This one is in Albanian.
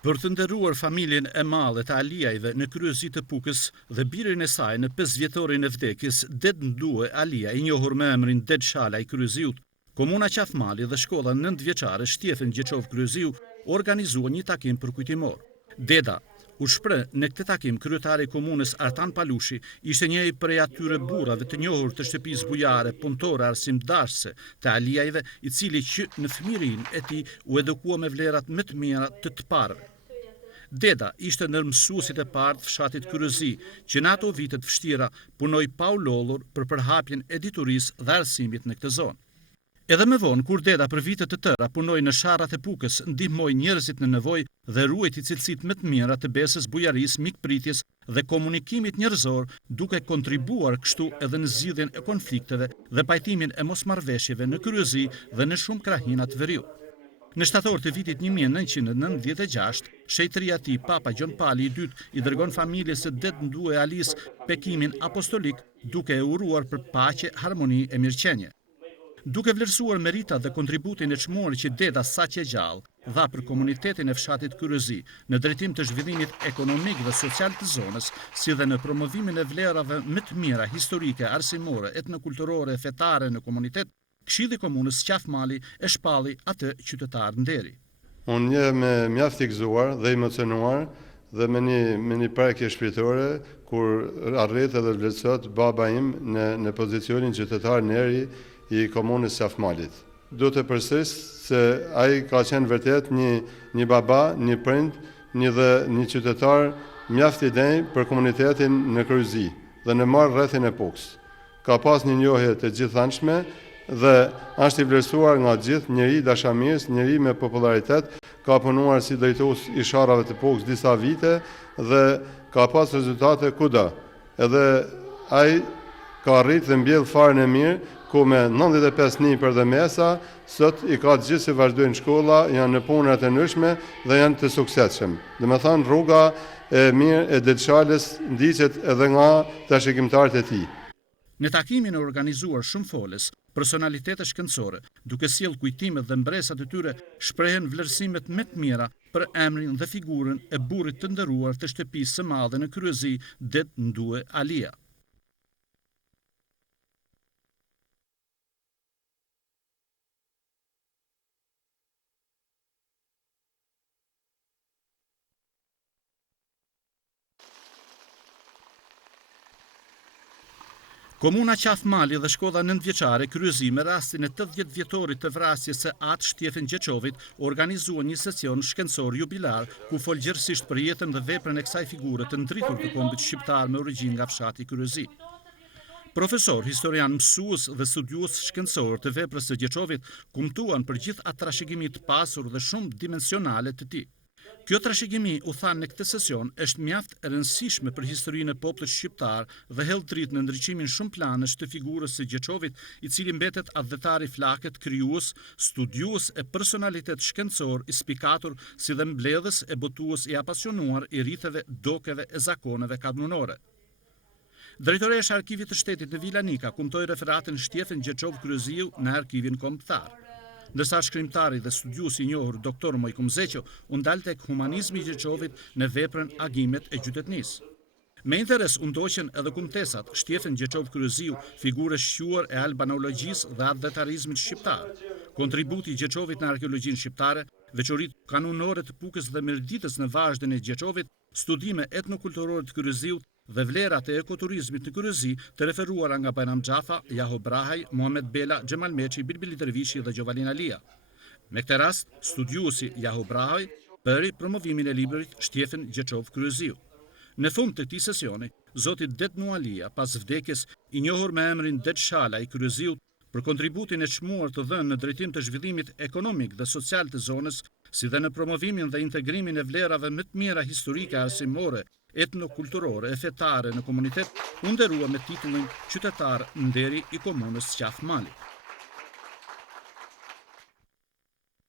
Për të nderuar familjen e madhe të Aliajve në kryezi të Pukës dhe birin e saj në 5 vjetorin e vdekjes, Det Ndue Alia, i njohur me emrin Det Shala i Kryeziut, Komuna Qafmali dhe shkolla 9 vjeçare Shtjefën Gjeçov Kryeziu organizuan një takim përkujtimor. Deda u shpreh në këtë takim kryetari i komunës Artan Palushi, ishte njëri prej atyre burrave të njohur të shtëpisë bujare, punëtore arsimdashëse të Aliajve, i cili që në fëmijërinë e tij u edukua me vlerat më të mira të parëve. Deda ishte ndër mësuesit e parë të fshatit Kryezi, që në ato vitet vështira punoi pa u lodhur për përhapjen e diturisë dhe arsimit në këtë zonë. Edhe më vonë, kur Deda për vite të tëra punoi në sharrat e Pukës, ndihmoi njerëzit në nevojë dhe ruajti cilësitë më të mira të besës, bujarisë, mikpritjes dhe komunikimit njerëzor, duke kontribuar kështu edhe në zgjidhjen e konflikteve dhe pajtimin e mosmarrveshjeve në Kryezi dhe në shumë krahina të veriut. Në shtator të vitit 1996, shejtëria e tij, Papa Gjon Pali II, i dërgon familjes së Det Ndue Alis bekimin apostolik, duke e uruar për paqe, harmoni e mirëqenie. Duke vlerësuar meritat dhe kontributin e çmuar që Deda saqe gjallë dha për komunitetin e fshatit Kryezi në drejtim të zhvillimit ekonomik dhe social të zonës, si dhe në promovimin e vlerave më të mira historike, arsimore, etnokulturore, fetare në komunitet, Këshilli i Komunës Qafmali e shpalli atë qytetar nderi. Unë jam mjaft i gëzuar dhe emocionuar dhe me një prekje shpirtërore kur arret edhe vlerësohet baba im në pozicionin qytetar nderi i Komunës Qafmalit. Do të përsëris se ai ka qenë vërtet një baba, një prind, një qytetar mjaft i denj për komunitetin në Kryezi dhe në marrë rrethin e Pukës. Ka pas një njohje të gjithanshme dhe është i vlerësuar nga gjithë, njeri dashamirës, njeri me popularitet, ka punuar si drejtues i sharrave të Pukës disa vite dhe ka pas rezultate kudo. Edhe ai ka arrit dhe mbjell farën e mirë, ku me 95 dhe mesa, sot i ka gjithë që vazhdojnë shkolla, janë në punët e ndryshme dhe janë të suksesshëm. Dhe me thënë, rruga e mirë e Det Shalës ndiqet edhe nga trashëgimtarët e tij. Në takimin e organizuar shumë folës, personalitete shkencore, duke sjellë kujtimet dhe mbresat e tyre, shprehen vlerësimet më të mira për emrin dhe figurën e burrit të nderuar të shtëpisë së madhe në Kryezi, Det Ndue Alia. Komuna Qafmali dhe shkolla 9 vjeçare Kryezi me rastin e 80 vjetorit të vrasjes së Atë Shtjefën Gjeçovit organizuan një sesion shkencor jubilar ku fol gjithësisht për jetën dhe veprën e kësaj figure të ndritur të kombit shqiptar me origjinë nga fshati Kryezi. Profesor, historian, mësues dhe studiues shkencor të veprës së Gjeçovit kumtuan për gjithë atë trashëgimi të pasur dhe shumë dimensionale të tij. Kjo trashëgimi, u thanë në këtë sesion, është mjaft e rëndësishme për historinë e popullit shqiptar dhe hedh dritë në ndriçimin shumë planësh të figurës së Gjeçovit, i cili mbetet adhetari flakët, krijues, studiues e personalitet shkencor, i spikatur, si dhe mbledhës e botues i apasionuar i rritheve, dokeve e zakoneve kanunore. Drejtoresha e Arkivit të Shtetit në Vilanika kumtoi referatën Shtjefën Gjeçov Kryeziu në Arkivin Kombëtar. Ndërsa shkrimtari dhe studiuesi i njohur Dr. Mojkum Zeqo u ndal tek humanizmi i Gjeçovit në veprën Agimet e gjytetnisë. Me interes u ndoqën edhe kumtesat Shtjefën Gjeçov Kryeziu, figure shquar e albanologjisë dhe adhetarizmit shqiptar, kontributi i Gjeçovit në arkeologjinë shqiptare, veçoritë kanunore të Pukës dhe mirditës në vazhdën e Gjeçovit, studime etnokulturore të Kryeziut dhe vlerat e ekoturizmit në Kryezi të referuara nga Bajram Xhafa, Jaho Brahaj, Muhamet Bela, Xhemal Meçi, Bilbili Dervishi dhe Gjovalin Alia. Me këtë rast, studiuesi Jaho Brahaj bëri promovimin e librit Shtjefën Gjeçov Kryeziu. Në fund të këtij sesioni, zoti Det Ndue Alia, pas vdekjes, i njohur me emrin Det Shala i Kryeziut, për kontributin e çmuar të dhënë në drejtim të zhvillimit ekonomik dhe social të zonës, si dhe në promovimin dhe integrimin e vlerave më të mira historike, arsimore, etnokulturore e fetare në komunitet, u nderua me titullin qytetar nderi i Komunës Qafmali.